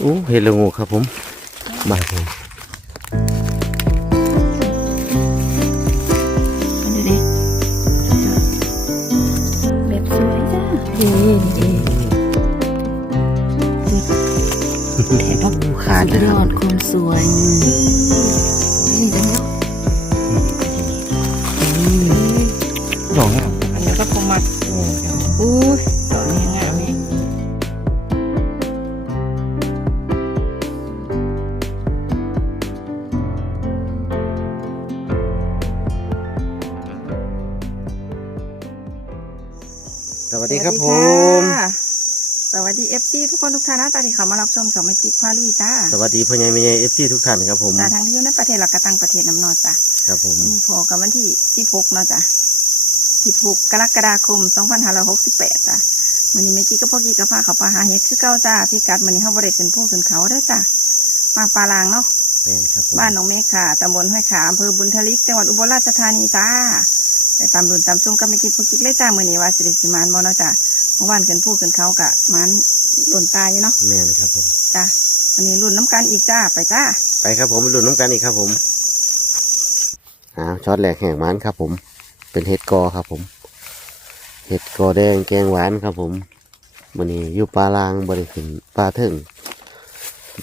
โอ้เห็ดละโงูครับผมบาดผมอันนี้ดิแบบสวยจ้าเย่นี่ดิแถมขาดสุนะดคยรับอดความสวย วัสดีครับผสวัสมดีค่ะสวัสดีเอฟซีทุกคนทุกท่านนะตอนนี้เขามารับชมสองเมจิกพาลุยจ้า สวัสดีพ่อใหญ่แม่ใหญ่เอฟซีทุกท่านครับผมจ้าทั้งที่อยู่ในประเทศและก็ต่างประเทศน้ำเนอจ้ะครับผมวันนี้พอกับวันที่16เนาะจ้ะ16กรกฎาคม2568จ้ะวันนี้เมจิกกับพ่อกี้กับพาเขาปลาหาเห็ดคือเก้าจ้าพี่กัดวันนี้เขาบริขึ้นผู้ขึ้นเขาได้อจ้ะมาปลาลางเนาะแม่นครับผมบ้านหนองเมฆค่ะตำบลห้วยขาอำเภอบุญทลิกจังหวัดอุบลราชธานีจ้า แต่ตามรุนตามซุ้มกับเมจิกผู้กิกเลยจ้ามื่อนี้ว่าสิริสิมานบ่เนาะจ้ะเมื่อวานขึ้นผู้ขึ้นเขากะมันหล่นตายอยู่เนาะแม่นครับผมจ้ะวันนี้รุ่นน้ำกันอีกจ้าไปจ้าไปครับผมไปลุ้นน้ำกันอีกครับผมอ้าวช็อตแหลกแห่งมันครับผม เป็นเห็ดกอครับผม เห็ดกอแดงแกงหวานครับผมมันนี้อยู่ปลาลางบริขึ้นปลาเทิง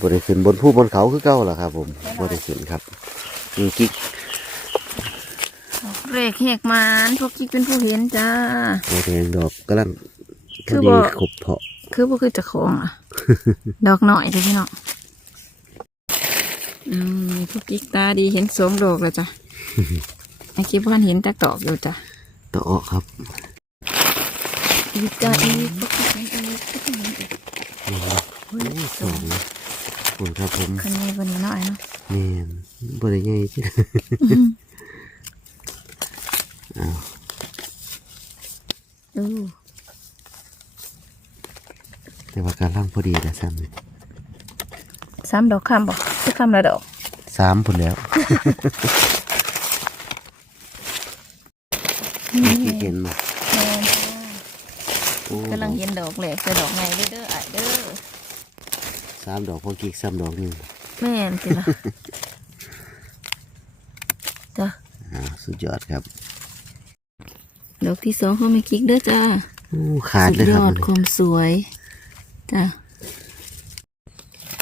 บริขึ้นบนผู้บนเขาคือเก้าล่ะครับ ผมบริขึ้นครับมีกิ๊ก เรกแหกมันพวกกิ๊กเป็นผู้เห็นจ้าตัวแดงดอกกำลังคือพบ่อดีขบเพาะคือบ่คือเจะของอะ ดอกหน่อยเลยพี่น้องอืมพวกกิ๊กตาดีเห็นสองดอกแล้วจ้ะ ไอ้กิ๊กพันเห็นแต่ดอกอยู่จ้ะต่อครับอีกจ้าอีกพวกกิ๊กเห็นอีกพวกกิ๊กเห็นอีกนี่ครับเฮ้ยโอ้สสอองงนะขอบคุณครับผมคันนี้วันนี้น้อยเนาะแม่นบริไงที่อืมอ้าว อู้ แต่ว่า การล่างพอดีแต่ซ้ำเลยสามดอกคำบอกคือคำละดอกสามผลแล้วนี่ที่เห็นมาแม่นโอ้กำลังเห็นดอกแหลกแต่ดอกไงเด้อเด้ออะเด้อสามดอกพอกิกสามดอกหนึ่งแม่นสิล่ะ จ้ะอ่าสุดยอดครับดอกที่สองเขาไม่กิ๊กเด้อจ้าโอ้ขาดสุดเลยยครับอดมัน ความสวย จ้ะ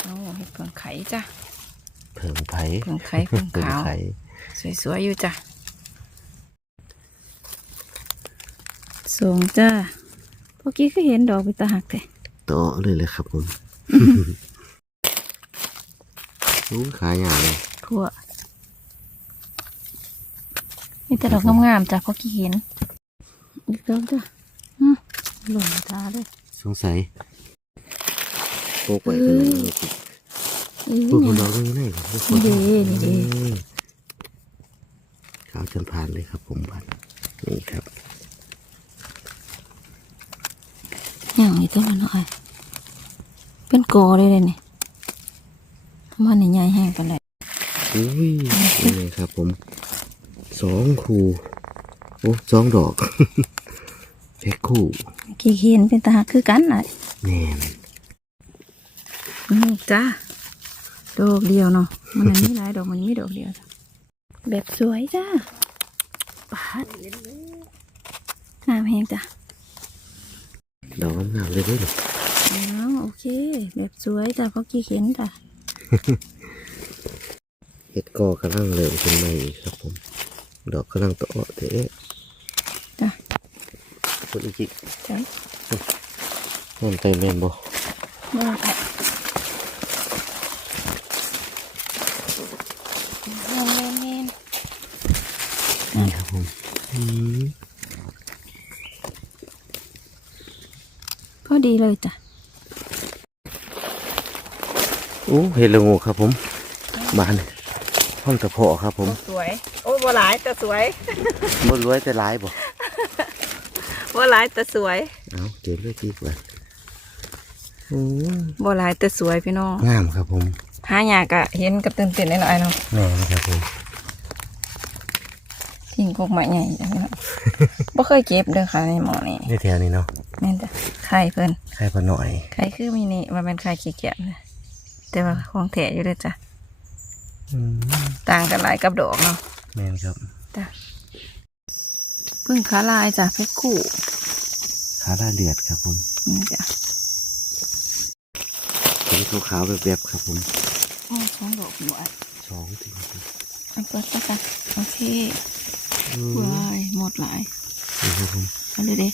เอาให้เพิ่งไข่จ้ะเพิ่มไผ่เพิ่งไข่เพิ่งเพิ่มขาวไข่สวยๆอยู่จ้ะส่งจ้าพวกกี้ก็เห็นดอกไปตาหักเลยต่อเลยเลยครับผมโอ้ขาใหญ่เลยทั่วมีแต่ดอกงามๆจ้ะพวกกี้เห็นอีกดอกจ้ะอืมหล่นตาเลยสงสัย โปกไว้กันเลยอืมพูดคนดอกนี่ไงครับทุกคนนี่ดีนี่ดีขาวจนผ่านเลยครับ ผมผ่านนี่ครับอย่างนี้ตัวมันหน่อยเป็นกอเลยเลยนี่มันใหญ่ๆแห้งกันเลยอุ้ยนี่เลยครับ ผมสองคูโอ้สองดอกแพ็คคู่กี่เห็นเป็นตาหักคือกันน่ะแน่ นนี่จ้าดอกเดียวเนาะมันอันนี้หลายดอกมันไม่ดอกเดียวจ้ะแบบสวยจ้าปาดงามแห้งจ้ะดอกงามๆเลยเด้ออ้าวโอเค แบบสวยจ้ะเพราะกี่เห็นจ้ะเห็ดกอกำลังเริ่มขึ้นมาอีกครับผม ดอกกำลังโตเตะจ้ะคนอีกทีใช่มันเต็มแม่นบ่เมื่อไหร่แม่น นี่ครับผมอืม ๆพอดี เลยจ้ะโอ้เห็ดละโงูครับผมบานห้องตะเพาะครับผม สวย โอ้บัวหลายแต่สวยบ่รวยแต่หลายบ่บัวหลายแต่สวยเอาเก็บเลยดีกว่าโอ้บัวหลายแต่สวยพี่น้องงามครับผมหาอยากอะเห็นกับตื่นเต้นหน่อยๆเนาะแม่นะครับผมทิ้งกกไม้ใหญ่จังเนาะบ่เคยเก็บเด้อค่ะในหมอนี่นี่แถวนี้เนาะ แม่นจ้ะไข่เพิ่นใครพอหน่อยไข่คือมีนี่มันเป็นไข่ขี้เกียจนะแต่ว่าของแถอยู่เลยจ้ะอืมต่างกันหลายกับดอกเนาะแม่นครับจ้ะพึ่งขาลายจ้ะเพชรคู่ขาลาเลือดครับผมนี่จ้ะเป็นขาวๆแบบๆครับผมโอ้สองดอกหมดสองถึงอันก็จ้ะจ้ะโอเคอืมว้ายหมดหลายนี่ครับผม เอาเลยเด้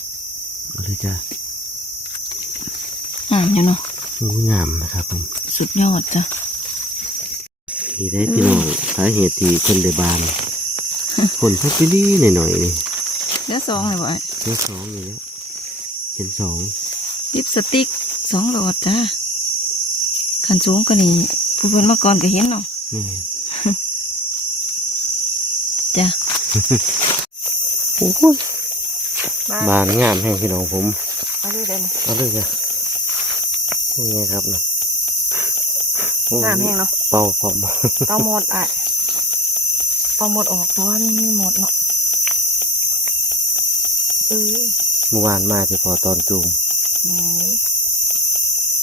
เอาเลยจ้ะงามอยู่เนาะงูงามนะครับผมสุดยอดจ้ะนี่ได้พี่น้องสาเหตุที่คนได้บานผลพักดีๆหน่อยๆนี่เดี๋ยวสองเลยบ่ไอ้เจ้าสองอยู่แล้วเป็นสองลิปสติกสองหลอดจ้ะขันสูงกว่านี้ผู้เพิ่นมาก่อนก็เห็นเนาะแม่จ้ะโอ้ย บานงามแห่งพี่น้องผมเอาเลยเด้เอาเลยจ้ะนี่ไงครับนะโอ้ยงามแห้งเนาะเป่าผมเอาหมดอะเอาหมดออกเพราะว่านี่มีหมดเนาะเออเมื่อวานมาจะพอตอนจูมแหม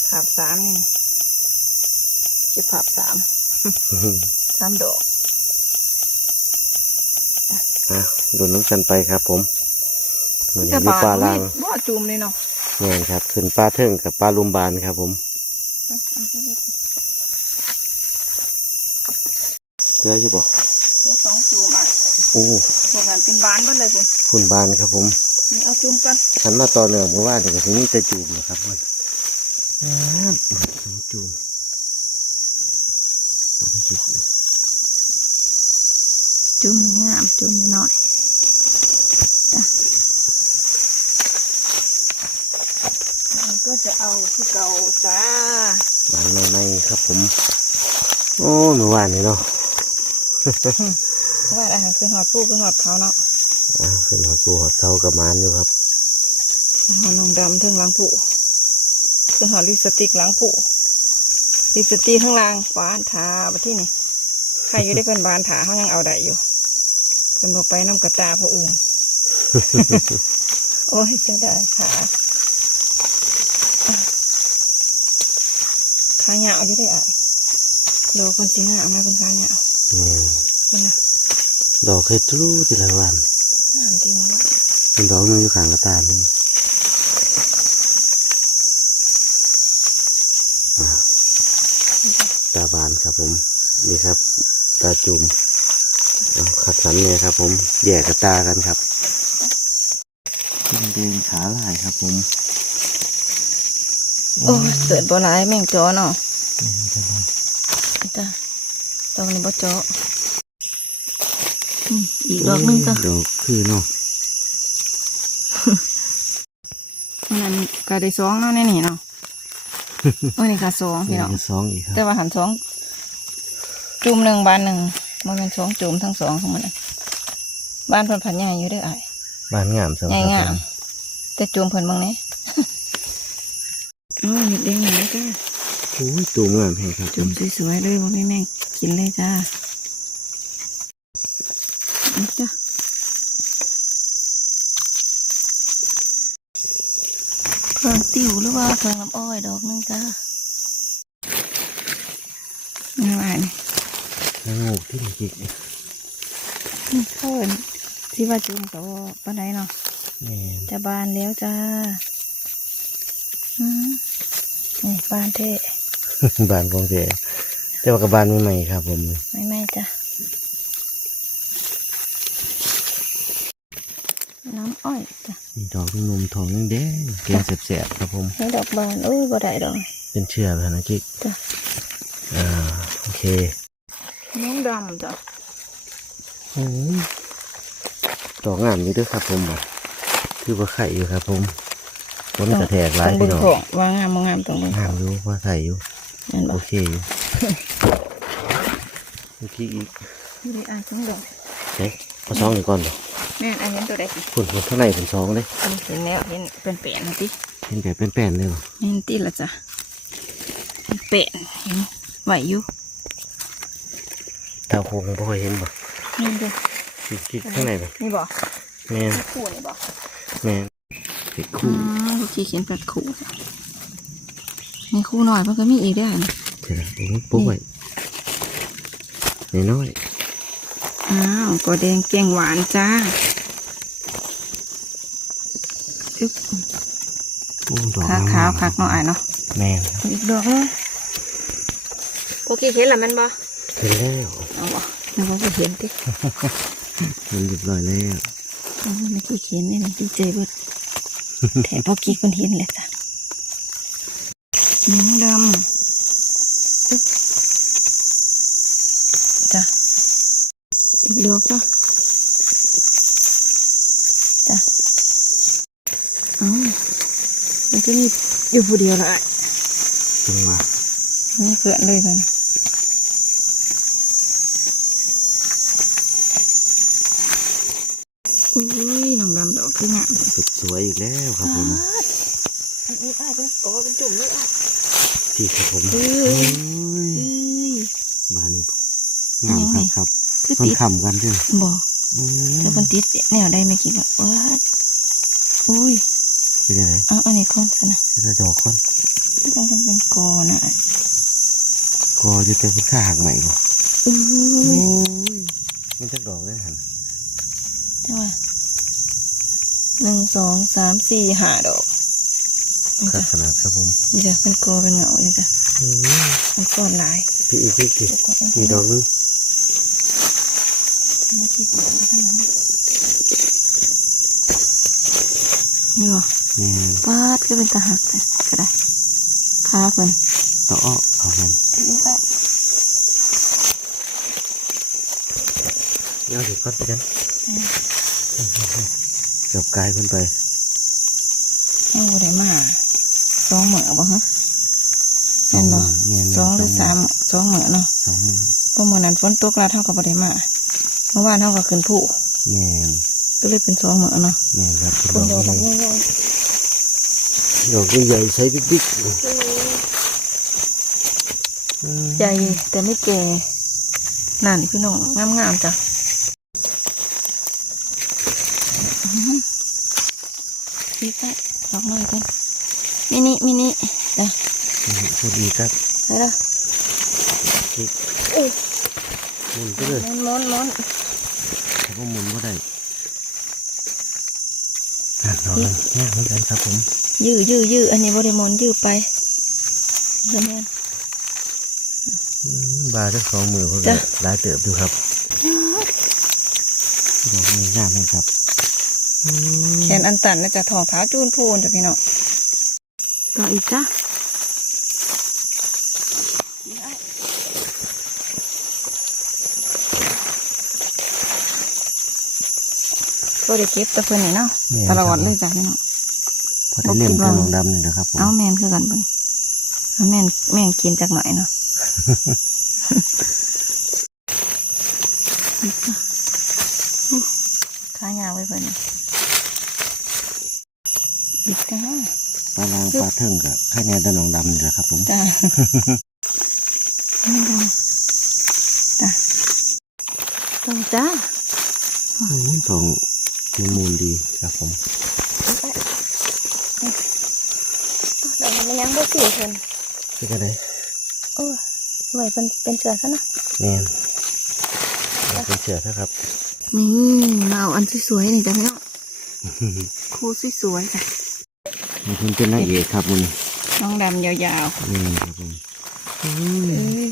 ผับสามนี่จุดผับสามสามดอกอะดูน้ำกันไปครับผมเห มือนอยู่ปลาลางบ่จุ่มเลยเนาะเงี้ยครับ ขึ้นปลาเทิงกับปลาลุมบานครับ ผมเจอที่บอกเดี๋ยวสองจุ่มอะโอ้พวกนั้นเป็นบานเบ่เลยคุณคุณบานครับ ผมนี่เอาจุ่มกันฉันมาต่อเนื่องเมื่อวานเดี๋ยวก็ถึงนี่จะจูมนะครับมันครับสองจูมเอาไปจิบอยู่จุ่มงามจุ่มน้อยจ้ะแล้วก็ จะเอาที่เก่าจ้าบานในในๆครับผม โอ้เมื่อวานนี่เนาะเพราะว่าอาหารคือหอดผู้คือหอดเขาเนาะอ่าขึ้นหอดปูหอดเขากับมานอยู่ครับหอดนองดำทั้งหล้างผู้คือหอดลิปสติกหล้างผู้ลิปสติกข้างล่างบานทาไปที่นี่ใครอยู่ได้เพิ่นบานถาเขายังเอาได้อยู่เพิ่นบอกไปน้ำกระตาผู้อื่นโอ้ยจะได้ขา ขาเหงาอยู่ได้อะโลคนสิงหามาเป็นขาเหงานี่เป็นนะดอกเคยทะลุทีละวันน้ำตีมันว่าเป็นดอกหนึงอยู่ข้างกระตายนี่อ่าตาบานครับผมนี่ครับ ตาจุ่มเอาคัดสันเนี่ยครับ ผมแยกกระตากันครับเดินขาลายครับผม โอ้ยเกิดบ่หลายแม่งจอเนาะจ้ะดอกนี้บ่จออืมอีกดอกหนึงจ้ะดอกคือเนาะอันนั้นก็ได้สองเนาะในนี่เนาะอันนี้ก็สองพี่นี่น้องก็สองอีกครับแต่ว่าหันสองจุ่มหนึ่งบานหนึ่งมันเป็นสองจุ่มทั้งสองของมันน่ะบ้านเพิ่นผันใหญ่อยู่เด้อไอ้ายบานงามสำหใหญ่รับงามแต่จุ่มเพิ่นบางนี้ อ๋อเห็ดแดงหน่อยจ้าโอ้ยตูมงามแห่งครับผจุ่มมสวยๆเลยบ่มีแม่งกินเลยจ้านี่จ้ะเพิ่งติ๋วหรือว่าเพิ่งน้ำอ้อยดอกหนึงจ้านี่ว่านี่แล้วงูที่มีจิกเนี่ยนี่เพิ่นที่ว่าจุ่มกับว่าปานไหนเนาะแม่นจะบานแล้วจ้าอืมนี่ บานเท่บานของเจแต่ว่ากับบานใหม่ๆครับ ผมไม่ไม่จ้ะ น้ำอ้อยจ้ะมีดอกนมทองแดงๆแกงแสบๆครับผมให้ดอกบานโอ้ยบ่ได้ดอกเป็นเชื่อแบบนะกิ๊กจ้ะอ่าโอเคน้องดำจ้ะโอ้ยดอกงามอยู่ด้วยครับผมอะคือว่าไข่อยู่ครับผม ต้นกระแทกหลายต้องเบิ่พี่งน้องของว่างามบ่งามต้องเบิ่งขงาอมงอยู่ว่าไข่อยู่เห็นบ่โอเคอยู่เมื่อกี้อีกนี่ได้อ่านทั้งดอกเฮ้ยเอาซองอีกก่อนบ่แม่นอันเห็นตัวใดสิฝุ่นฝุ่นข้างในเป็นซองเลยอันเห็นแล้วเห็นเป็นแปะนะติเห็นแบบเป็นแป้นเลยบ่เห็นติละจ้ะเป็นแปะเห็นไหวอยู่ตาโคงบ่ค่อยเห็นบ่เห็นเด้อกิ๊กข้างในบ่นี่บ่แม่นคู่นี่บ่แม่นเป็ดอืคู่ มลูกชีเขียนแปดคู่จ้ะมีคู่หน่อยมันก็มีอีกได้อนี่เดี๋ยวนะโอ้ยปุ๊บไว้น้อยอ้าวกอแดงแกงหวานจ้าอึ๊บๆโอ้ดอกขาวขาวคักเนาะอะเนาะแม่นครับอีกดอกนึงโอเคเห็นแล้วแมันบ่เห็นแล้วเอาบ่นึกว่าบ่เห็นติมันเรียบร้อยแล้วอ๋อไม่กี่เห็นนี่นะดีใจเบิด แถมพอกี้คนเห็นแหละจ้ะหมูดำอึ๊บจ้ะอีกดอกจ้ะจ้ะเอ้ามันจะมีอยู่ผู้เดียวละจังหวะนี่เพื่อนเลยกันอุ้ยน้องดำดอกคืองาม สุดสวยอีกแล้วครับผมนนี้อาเป็นโกเป็นจุ่มเลยอะพี่ครับผมเอ้โอ้ยยเอ้ยบานงามครับครับคือมันขำกันด้วยบอกเธอคนติดแนวได้ไม่คิดว่าว้าอุ้ยเป็นยังไงเอาวอันนี้คนซะนะที่จะดอกก่อนต้องเป็นเป็นกอนะกอยู่เต็มคุณค่าหักใหม่บ่อุ้โอ้ยมันจะดอกได้หันเท่ไหร่ หนึ่งสองสามสี่ห้าดอกนี่ครับจ้ะขนาดครับผมนี่จ้ะเป็นกอเป็นเหงาอยู่จ้ะอืมมันซ่อนหลายพี่อีกพี่อีกกี่ดอกนึงไม่คิดว่าจะทำอะไรนี่บ่แม่นปาดก็เป็นตาหักแต่ก็ได้ขาเพิ่นต่ออ้อเอาแม่นนี่ไปเอาสิก่อนไปกัน เกือบกลายเพิ่นไปให้บ่ได้มาสองเหมือบ่ฮะแม่นบ่แม่นสองหรือสามสองเหมือเนาะสองมือเพราะมื้อนั้นฝนตกแล้วเท่ากับบ่ได้มาเมื่อวานเท่ากับขึ้นผู้แม่นก็เลยเป็นสองเหมือเนาะแม่นครับเป็นคุณดดออกกใหญ่ใหญ่ดอกใหญ่ๆใช้บิ๊กๆๆอืมใหญ่แต่ไม่แก่นั่นพี่น้องงามๆจ้ะอื้อหืออีกแค่ด อกน้อยกันมินิมินิจ้ะพูดอีกครับไปละหมุนไปเลยม้วนม้วนม้วนแต่ว่าหมุนก็ได้อะดอกนึงแง่เหมือนกันครับผมยื้อยื้อยื้ออันนี้บริมอนยื้อไปเห็นไหมอืมบาร์จะสองมือเพื่อจ้ะหลายเติบดูครับดอกนี้งามเลยครับอืม แขนอันตันแล้วจะทองเท้าจูนพูนจ้ะพี่น้องต่ออีกจ้ะก็ได้เก็บตัวเพื่อนนี่เนาะตลอดเลยจ้ะพี่น้องพอได้เล่มกับน้องดำนี่นะครับผมเอาแมนคือกันปะนี่เอาแมนแมนกินจากไหนเนาะอีกจ้ะโอ้ขายาวไว้ปะนี่ อีกจ้าปลาลางปลาเทิงกับไข่แนนตะน้องดำนี่แหละครับผมจ้าไม่ได้จ้าตรงจ้าอืมทองมันมูลดีครับผมเดี๋ยวมันยังไม่สีเพิ่นคือกันเลยโอ้ยไว้เป็นเป็นเชือซะนะแน่นเอาเป็นเสือนะครับ นี่มาเอาอันสวยๆนี่จ้ะพี่น้องคู่สวยๆจ้ะมี คนเป็นนางเอกครับมันน้องดำยาวนี่ครับผมอืๆมเอ้ย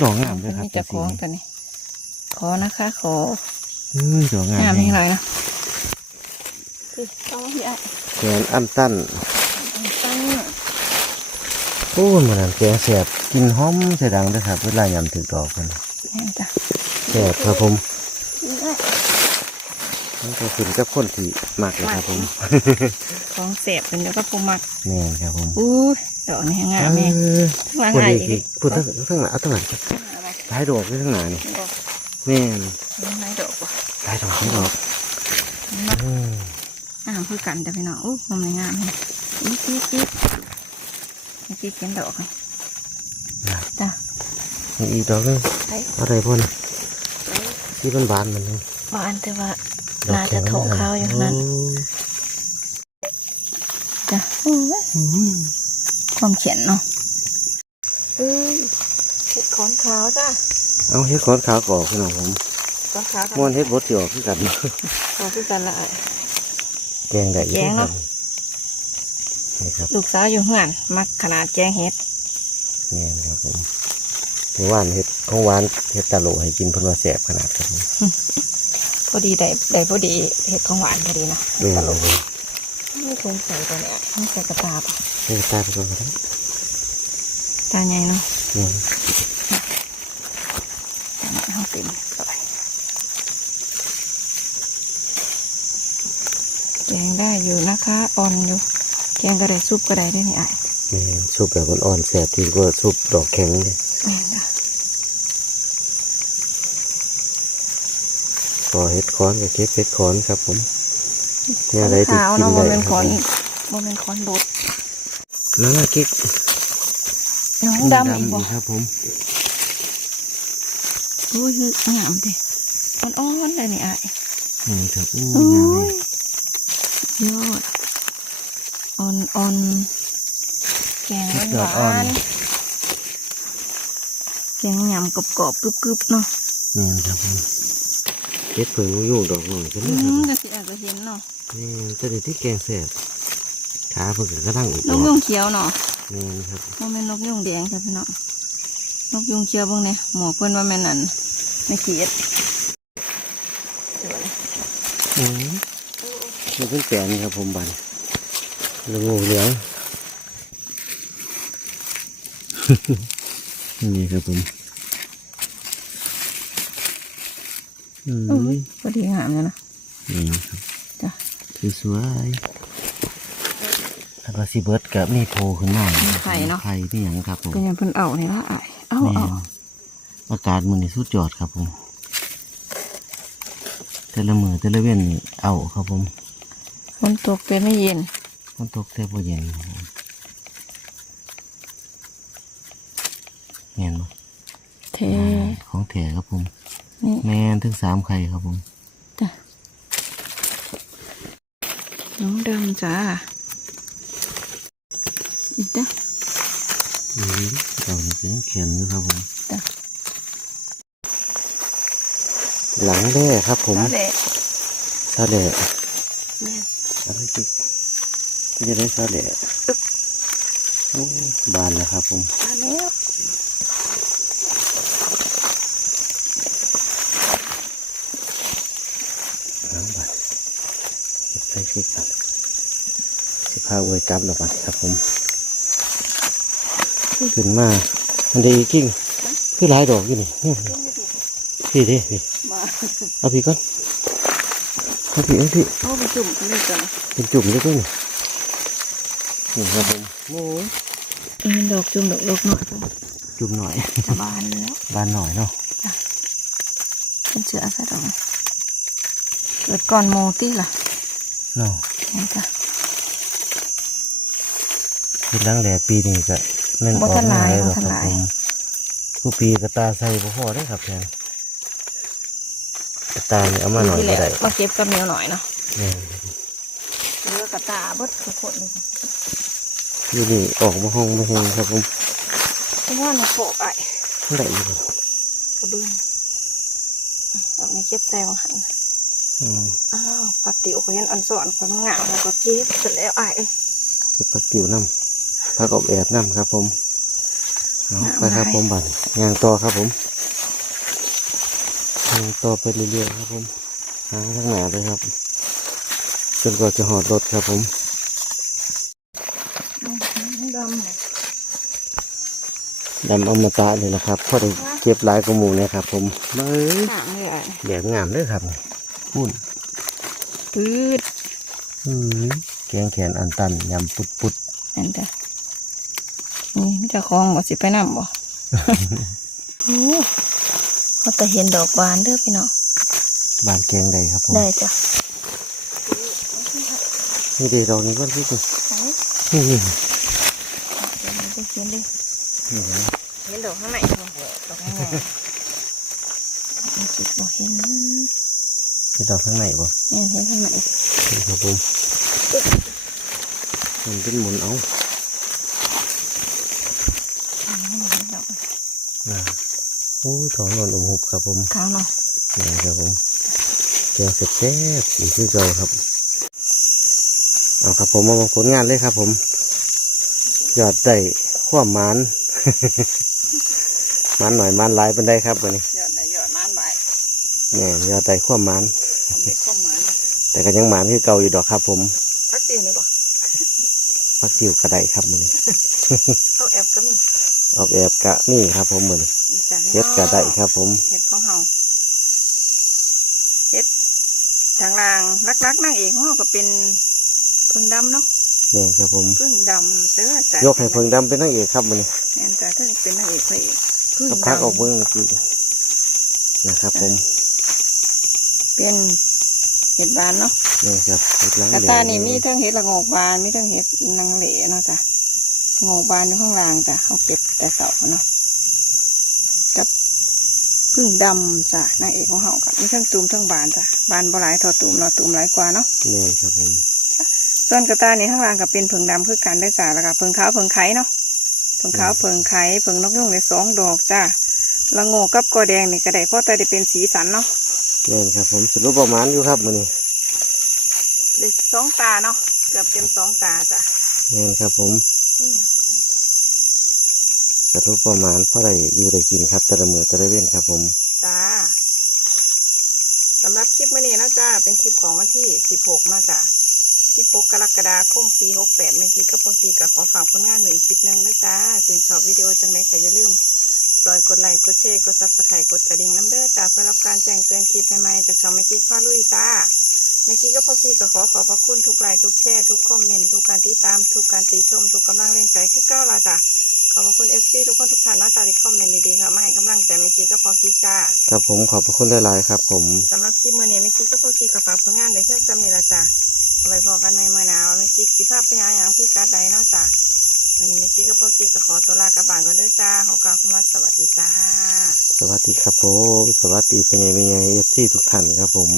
ดอกงามเลยครับนี่จะคล้องตัวนี้ ขอนะคะ ขออืมดอกงามงามแน่ให้หน่อยนะคือต้องพี่ไอ้แกนอันตันตั้งโอ้ยมันนนแกงแสบกินหอมเสียดังเลยครับเวลายำถึงดอกมันแม่นจ้ะแสบครับผมพี่ไอ้มันก็ขึ้นกับคนที่มากเลยครับผม ของเสพเป็นแล้วก็ปูมัดแม่นครับผมอู้ยดอกนี่งามแม่เออวางคนไงนี้อีที่กพูดทั้งทั้งหน้าเอาทั้งหลังหลายดอกเลยทั้งหน้านี่ดอกแม่นไม้ดอกว่ะหลายดอกทั้งดอกอืมงามคือกันจ้ะพี่น้องอู้มุมนี้งามเลยอีกอีกอีกอีกอีกเป็นดอกอะนะจ้ะมีอีกดอกหนึงไปอะไรพ่นที่มันบานมันนึงบานแต่ว่าดอกน่าจะทองขาวอยู่นั้นโจ้ะอู้ยอืม ความเขียนเนาะเอ้ยขอนขาวจ้าเอาเฮ็ดก้อนขาวก่อพี่น้องผมขอนขาวกับม้วนเฮ็ดบดที่ออกคือกันขอคือกันละอ้ายแกงได้อีแกงเนาะนี่ครับลูกสาวอยู่เฮือนมักขนาดแกงเห็ดนี่ครับผมเมื่อวานเฮ็ดของหวานเฮ็ดตะโหลให้กินเพิ่นว่าแสบขนาดครับผมพอดีได้ได้พอดีเห็ดของหวานพอดีนะนี่ตคลรับกผม ไม่คงใส่ตัวเนี้ยไม่ใส่กระตาปะเฮ็ดตาไปก่อนก็ได้ตาใหญ่เนาะนี่ตาใหญ่ห้องติ่มสวยแกงได้อยู่นะคะอ่อนอยู่แกงก็ได้ซุปก็ได้ได้นี่อะนี่ซุปแบบอ่อนๆแสบที่กว่าซุปดอกแข็งเลยแม่นจ้ะพอเฮ็ดค้อนกับเก็บเฮ็ดค้อนครับผม เนี่ยอะไรที่ขาวกินเนาะโมได้เมนคครัอบนผมโมเมนคอนบดแล้วน่ากิ๊กน้องดำอีกบ่ครับผมโอ้ยคืองามเด้อ่อนๆเลยนี่อะนี่ครับอู้โอ้งามเลยยยอดอ่อนอ่อนๆแกงหวานๆแกงยำกรอบๆกรึบๆเนาะ นี่ครับผมเฮ็ดเผิงอยู่ดอกหน่อยกันอืเลยครับมก็สิอาจจะเห็นเนาะ นี่จะได้ที่แกงแสบขาเพิ่งกระทั่งอีกนกยุงเขียวเนาะนี่ครับว่าแม่นนกยุงแดงจ้ะพี่น้องนกยุงเขียวเบ้างเนี่ยหมอเพิ่นว่าแม่นนั่นไม่เขียดสวยอืมนี่เป็นแปลนครับผมบันแล้วงูเหลืองนี่ครับผมอืมโอ้ยพอดีงามเลยนะนี่ครับจ้ะคือ สวยคันว่าสิเบิร์ดกับนี่โผล่ขึ้นมามีไข่เนาะ ไข่นี่อย่างครับผมเป็นยังเพิ่นเอานี่ละอ้ายเอาแม่เอานอากาศมันนี่สุดยอดครับผมแต่ละมือแต่ละเว้นนี่เอาครับผมฝนตกเป็นไม่เย็นมันตกแต่พอเย็นครับผมเห็นปะเทของแถครับผม นี่แม่นถึงสามไข่ครับผม จ้ะ น้องดำจ้าอีกจ้ะอืมเรานี่เป็นเขียนอยู่ครับผมจ้ะหลังแร่ครับผมแล้วเด็กซาแหล่แม่อะไรที่ที่จะได้ซาแหล่โอ้บานแล้วครับผมมาแล้ว น้ำบานเก็บใส่ฟิกครับสิ พาอวยกลับแล้วบานครับผม ขึ้นมา มันได้อีกกิ้งคือหลายดอกอยู่นี่นี่พี่ดิพี่มาเอาพี่ก่อนเอาพี่เอาพี่เอาไปจุ่มกันเลยจ้ะเป็นจุ่มได้ด้วยนี่นี่ครับผมโอ้ยเป็นดอกจุ่มดอกดอกหน่อยจ้ะจุ่มหน่อยจะบานแล้วบานหน่อยเนาะเป็นเสือซะดอกเกิดก่อนโมตี้ล่ะเนาะนี่จ้ะ คือลังแหล่ปีนี้ก็แม่นอบ่อกทันหลายหรอกบ่ทันครับหลายผมผู้ปีกระตาใส่บ่พอได้อครับแทนกระตานี่เอามาหน่อยที่ก็แหละได้มาเก็บกับเหนียวหน่อยเนาะแม่นเลือกระตาเบิดทุกคนเลยจ้ะอยู่นี่ออกมาห้องมาห้องครับผมเพราะว่าหนูโผล่ไอ้ได้อยู่บ่กระเบื้องดอกนี้เก็บแต่วังหันอืมอ้าวผักติ๋วเขาเห็นอันสอนความงามแล้วก็เก็บเสร็จแล้วไอ้เก็บผักติ๋วน้ำ ผักอบแอบน้ำครับผมเอาไปครับผมบัดย่างต่อครับผมย่างต่อไปเรื่อยๆครับผมหางข้างหน้าเลยครับจนกว่าจะหอดรถครับผมดำเนี่ยดำอมตะเลยนะครับพอได้เก็บหลายกระหมูเนี่ยครับผมเอ้ยหางเลยไอ้แบบงามเลยครับพุ่นปืดอืมแกงแขนอันตันยำปุดปุดนั่นจ้ะ นี่ไมแต่จะคลองบ่สิไปนำบ่โอ้เขาแต่เห็นดอกบานเด้อพี่น้องบานแกงใดครับผมได้จ้ะนี่เดี๋ยวดอกนี้ก็ที่สุดไหนนี่นี่เดี๋ยวมันจะเห็นดินี่นะเห็นดอกข้างในบ่ดอกข้างในมันสิบ่เห็นนี่ดอกข้างในบ่แม่นเห็นข้างในนี่ครับผมมันเป็นหมุนเอา อืมเห็นดอก อ่า โอ้ยท้องนอนอมหุบครับผมขาวเนาะนี่ครับผมแกงแซ่บๆสีคือเก่าครับ เอาครับผมมาบอกผลงานเลยครับ ผม ยอดได้ความหมานหมันหน่อยหมันหลายเป็นได้ครับวันนี้ยอดได้ยอดมานใบเนี่ยยอดได้ความหมานทำเด็กข้อมานเนาะแต่ก็ยังหมานคือเก่าอยู่ดอกครับ ผมพักเดียวนี่บ่พักติวกระไดครับมือนี้เข้าแอบก็มี ออกแอบกะนี่ครับ ผมมือนี้นี่จ้ะเฮ็ดกระไดครับ ผมเฮ็ดของเฮาเฮ็ดทางล่างลักๆนั่งเอกของเฮาก็เป็นเพิ่งดำเนาะเนี่ยครับผมเพิ่งดำเด้อจ้ะยกให้เพิ่งดำเป็นนางเอกครับมือนี้แม่นจ้ะถึงเป็นนางเอกพระเอกเพิ่งกับดำพักออกเบิ้งเมื่อกี้นะครับ ผม เป็นเห็ดบานเนาะนี่ครับเฮ็ดหลังกระเหลตานี่มีทั้งเห็ดละโงกบานมีทั้งเห็ดนางเหล่เนาะจ้ะโงกบานอยู่ข้างล่างจ้ะเขาเก็บ แต่เสาเนาะกับพึ่งดำจ้ะนางเอกของเฮากับมีทั้งตูมทั้งบานจ้ะบานบ่หลายเทอตูมเนาะตูมหลายกว่าเนาะนี่ครับผมส่วนกระตานี่ข้างล่างก็เป็นผึ่งดำคือกันได้จ้ะแล้วก็ผึ่งขาวผึ่งไข่เนาะผึ่งขาวผึ่งไข่ผึ่งนกยุงในสองดอกจ้ะละโงกกับกอแดงนี่ก็ได้เพราะแต่ได้เป็นสีสันเนาะนี่ครับ ผมสรุปประมาณอยู่ครับมือนี้ได้สองตาเนาะเกือบเต็มสองตาจ้ะนี่ครับผมนี่เนี่ยคงจะ สรุปประมาณเพราะได้อยู่ได้กินครับ แต่ละมือแต่ละเว้นครับ ผมจ้าสำหรับคลิปมื่อนี้นะจ้าเป็นคลิปของวันที่สิบหกนะจ้าสิบหกกรกฎาคมปีหกแปดเมื่อกี้ก็พอดีกับขอฝากผลงานหนึ่งคลิปหนึ่งนะจ้าถึงชอบวิดีโอจังไรก็อย่าลืมซอยกดไลค์กดแชร์กดซับสไครต์กดกระดิ่งน้ำเด้อจ้าเพื่อรับการแจ้งเตือนคลิปใหม่ๆจากช่องเมื่อกี้พ่อลุยจ้าเมื่อกี้ก็พอดีก็ขอขอบพระคุณทุกไลค์ทุกแชร์ทุกคอมเมนต์ทุกการติดตามทุกการติชม ทุกกำลังแรงใจคือเก้าวละจ้า อบพระคุณเอฟซีทุกคนทุกท่านนะจ้าที่คอมเมนต์ดีๆค่ะมาให้กำลังใจเมื่อกี้ก็พอดีจ้าครับผมขอบพระคุณหลายๆครับผมสำหรับคลิปมื่อนี้ไม่คิดก็พวกคิดกับฝากผลงานในเครื่องจำนี่ละจ้ะเอาไปพอกันในเมื่อหนาวไม่คิดสิภาพไปหาอย่างพี่การ์ดใดเนาะจ้ะวันนี้ไม่คิดก็พวกคิดก็ขอตัวลากลับบ้านกันด้วยจ้าขอกล่าวคำว่าสวัสดีจ้า สวัสดีครับผมสวัสดีเป็นไงเป็นไงเอฟซีทุกท่านครับผม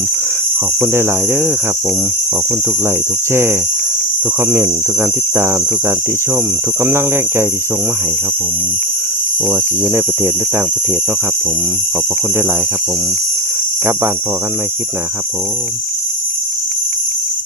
ขอบคุณหลายๆเด้อครับผมขอบคุณทุกไลค์ทุกแชร์ ทุกคอมเมนต์ทุกการติดตาม ทุกการติชม ทุกกำลังแรงใจที่ส่งมาให้ครับ ผมว่าสิอยู่ในประเทศหรือต่างประเทศเนาะครับ ผมขอบพระคุณได้หลายครับ ผมกลับบ้านพอกันไหม่คลิปหนาครับ ผม